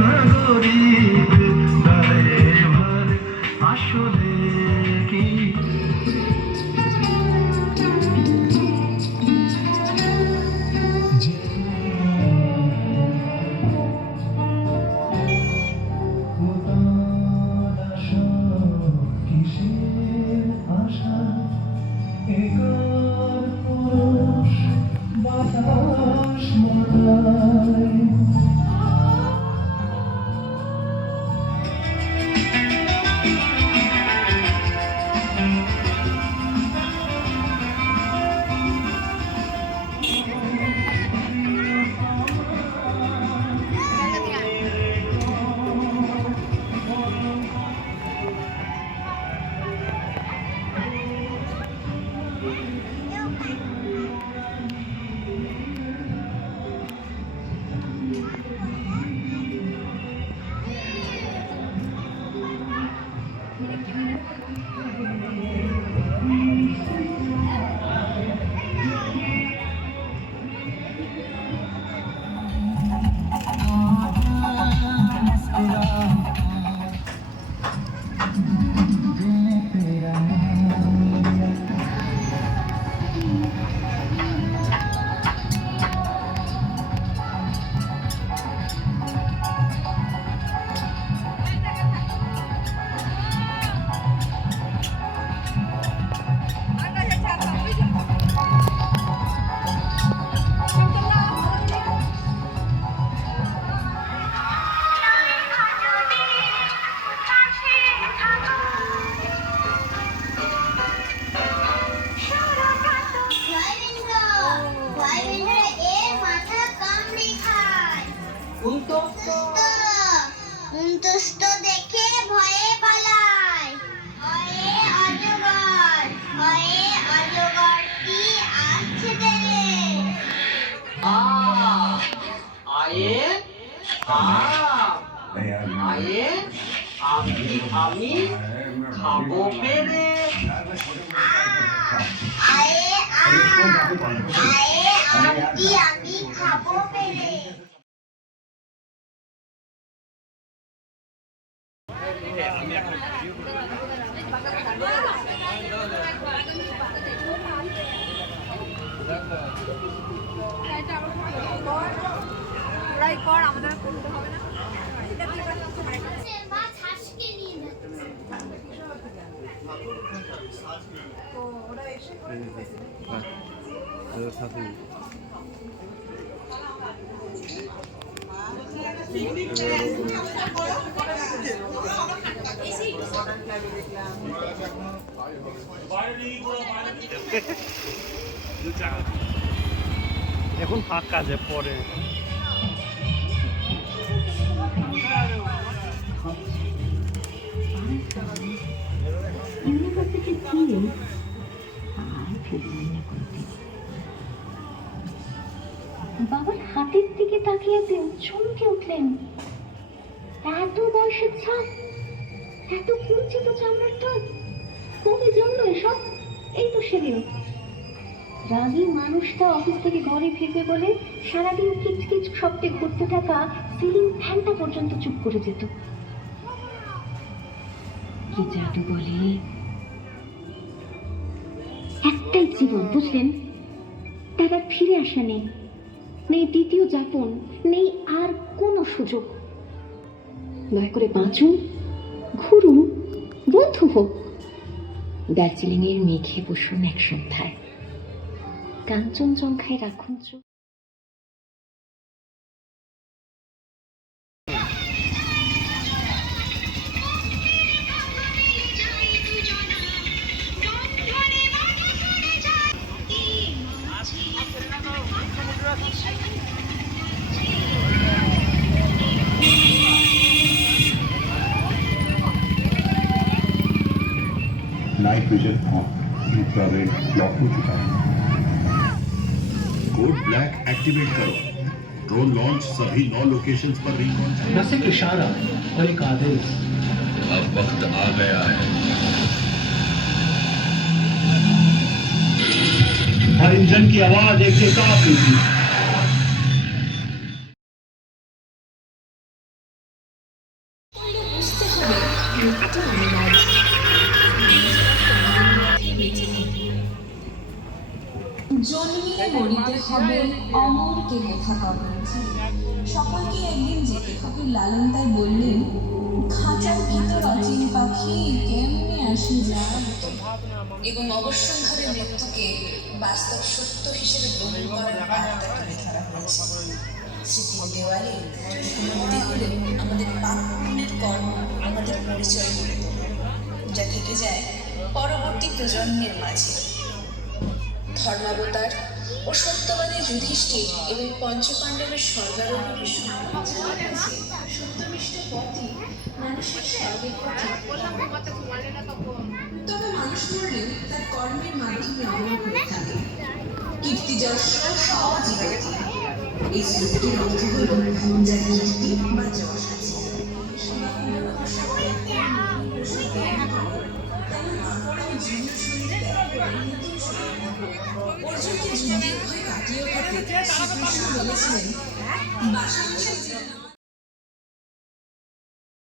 নাগরিক দায়ভার আসলে কি বাতাস মাথায় উন্তুষ্ট দেখে ভয়ে পালায় ভয়ে অজগর কি আসছে দেরে আয়ে আয়ে আমি খাবো পেরে আয়ে আমি খাবো পেরে আমাদের করতে হবে না মাছ হাসকে নিয়ে তো ওরা এসে এখন ফাঁকা যে পরে ইউনিভার্সিটি গিয়ে আর ফিরলেন না কোনোদিন। বাবার হাতের দিকে তাকিয়ে চমকে উঠলেন। এত বয়সের ছাপ, এত কুঞ্চিত চামড়ার ঠোঁট, কবে জন্ম এসব? এই তো সেদিন রাগী মানুষটা অফিস থেকে ঘরে ফিরবে বলে সারাদিন কিচকিচ শব্দে ঘুরতে থাকা সিলিং ফ্যানটা পর্যন্ত চুপ করে যেত। কি জাদু বলে! একটাই জীবন, বুঝলেন? তার আর ফিরে আসা নেই, নেই দ্বিতীয় যাপন, নেই আর কোনো সুযোগ। দয়া করে বাঁচুন, ঘুরুন, বন্ধু হোক। দার্জিলিং এর মেঘে বসুন এক সন্ধ্যায়, কাঞ্চনজঙ্ঘায় রাখুন চোখ। Night vision on, infrared lock हो चुका है। कोड ब्लैक एक्टिवेट करो। ड्रोन लॉन्च सभी 9 लोकेशंस पर रिलॉन्च। बस एक इशारा और एक आदेश। अब वक्त आ गया है हर इंजन की आवाज एक चेतावनी थी। জন্মিলে মরিতে হবে অমরকে লেখা কবে। সকলকে একদিন জেগে ফকির লালন তাই বললেন, খাঁচার ভিতর অচিন পাখি কেমনে আসে যায়, এবং অবশ্যম্ভাবে মৃত্যুকে বাস্তব সত্য হিসেবে গ্রহণ করার বার্তা তুলে ধরা হয়েছে। স্মৃতির দেওয়ালে মূর্তি হলে আমাদের পাপ পুণ্যের কর্ম আমাদের পরিচয় করে তোলে, যা থেকে যায় পরবর্তী প্রজন্মের মাঝে। ধর্মাবতার ও সত্যবাদী যুধিষ্ঠির এবং পঞ্চপাণ্ডবের স্বর্গারোহণের সত্যনিষ্ঠ পথই মানুষের স্বর্গের পথে। তবে মানুষ মরলেও তার কর্মের মাধ্যমে অমর হয়ে থাকে। কীর্তি যশ সজীবতি, এই শ্লোকটির অর্থ হল যার কীর্তি বা যশ আছে। অর্জুনকে যুদ্ধের ভয় কাটিয়ে উঠাতে শ্রীকৃষ্ণ বলেছিলেন, বাসায়